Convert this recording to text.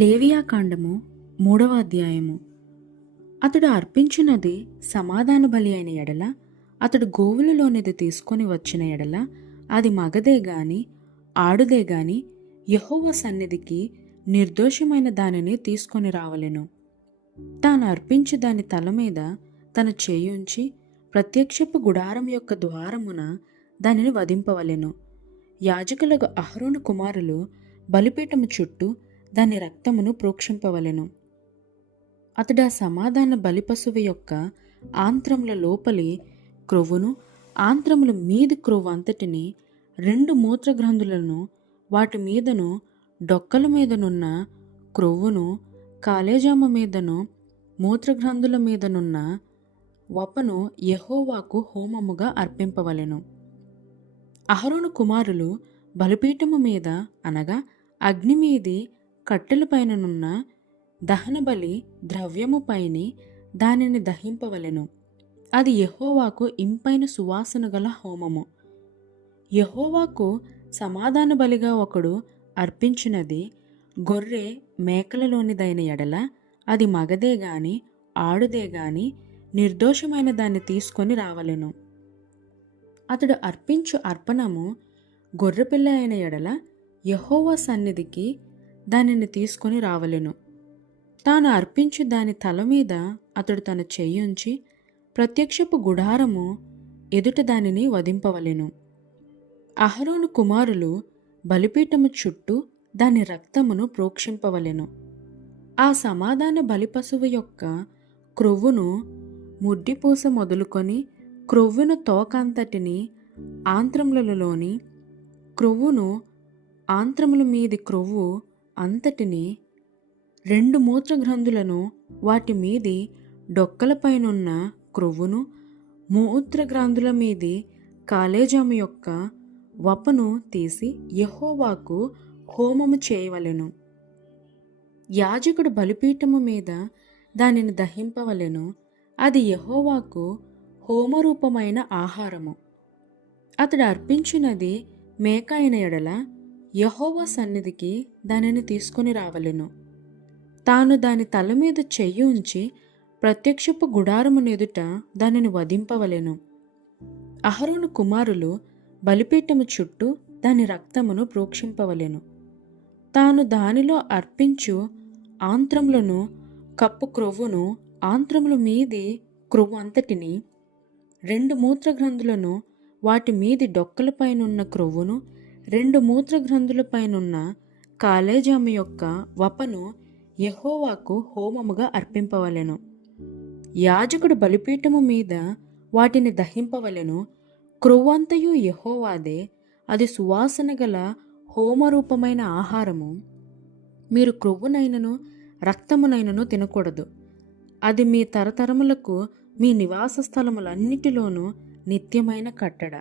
లేవియాకాండము 3వ అధ్యాయము. అతడు అర్పించినది సమాధాన బలి అయిన ఎడల, అతడు గోవులలోనిది తీసుకొని వచ్చిన ఎడల, అది మగదే గాని ఆడుదే గాని యెహోవా సన్నిధికి నిర్దోషమైన దానిని తీసుకొని రావలెను. తాను అర్పించి దాని తల మీద తన చేయుంచి ప్రత్యక్షపు గుడారం యొక్క ద్వారమున దానిని వధింపవలెను. యాజకులకు అహరోను కుమారులు బలిపీఠము చుట్టూ దాని రక్తమును ప్రోక్షింపవలెను. అతడు ఆ సమాధాన బలిపశువు యొక్క ఆంత్రముల లోపలి క్రొవ్వును, ఆంత్రముల మీది క్రొవ్వు అంతటిని, 2 మూత్రగ్రంథులను, వాటి మీదను డొక్కల మీదనున్న క్రొవ్వును, కాలేజామ మీదను మూత్రగ్రంథుల మీదనున్న వపను యెహోవాకు హోమముగా అర్పింపవలెను. అహరోను కుమారులు బలిపీఠము మీద అనగా అగ్ని మీది కట్టెలపైననున్న దహనబలి ద్రవ్యముపైని దానిని దహింపవలెను. అది యెహోవాకు ఇంపైన సువాసన గల హోమము. యెహోవాకు సమాధాన బలిగా ఒకడు అర్పించినది గొర్రె మేకలలోనిదైన ఎడల, అది మగదే గాని ఆడుదే గాని నిర్దోషమైన దాన్ని తీసుకొని రావలెను. అతడు అర్పించు అర్పణము గొర్రెపిల్ల అయిన ఎడల యెహోవా సన్నిధికి దానిని తీసుకొని రావలెను. తాను అర్పించి దాని తల మీద అతడు తన చెయ్యుంచి ప్రత్యక్షపు గుడారము ఎదుట దానిని వధింపవలెను. అహరోను కుమారులు బలిపీఠము చుట్టూ దాని రక్తమును ప్రోక్షింపవలెను. ఆ సమాధాన బలిపశువు యొక్క క్రొవ్వును ముడ్డిపూస మొదలుకొని క్రొవ్వును తోకంతటిని, ఆంత్రములలోని క్రొవ్వును, ఆంత్రముల మీది క్రొవ్వు అంతటిని, 2 మూత్రగ్రంథులను, వాటి మీది డొక్కలపైనున్న క్రొవ్వును, మూత్రగ్రంథుల మీది కాలేజాము యొక్క వపను తీసి యెహోవాకు హోమము చేయవలెను. యాజకుడు బలిపీఠము మీద దానిని దహింపవలెను. అది యెహోవాకు హోమరూపమైన ఆహారము. అతడు అర్పించినది మేక అయిన ఎడల యెహోవా సన్నిధికి దానిని తీసుకొని రావలెను. తాను దాని తల మీద చెయ్యి ఉంచి ప్రత్యక్షపు గుడారమునెదుట దానిని వధింపవలెను. అహరోను కుమారులు బలిపీఠము చుట్టూ దాని రక్తమును ప్రోక్షింపవలెను. తాను దానిలో అర్పించు ఆంత్రములను, కప్పు క్రొవ్వును, ఆంత్రముల మీది క్రొవ్వు అంతటిని, 2 మూత్రగ్రంథులను, వాటి మీది డొక్కలపైనున్న క్రొవ్వును, 2 మూత్రగ్రంథులపైనున్న కాలేజాము యొక్క వపను యెహోవాకు హోమముగా అర్పింపవలెను. యాజకుడు బలిపీఠము మీద వాటిని దహింపవలెను. క్రొవ్వంతయు యెహోవాదే, అది సువాసన గల హోమరూపమైన ఆహారము. మీరు క్రొవ్వునైనను రక్తమునైనను తినకూడదు. అది మీ తరతరములకు మీ నివాస స్థలములన్నిటిలోనూ నిత్యమైన కట్టడ.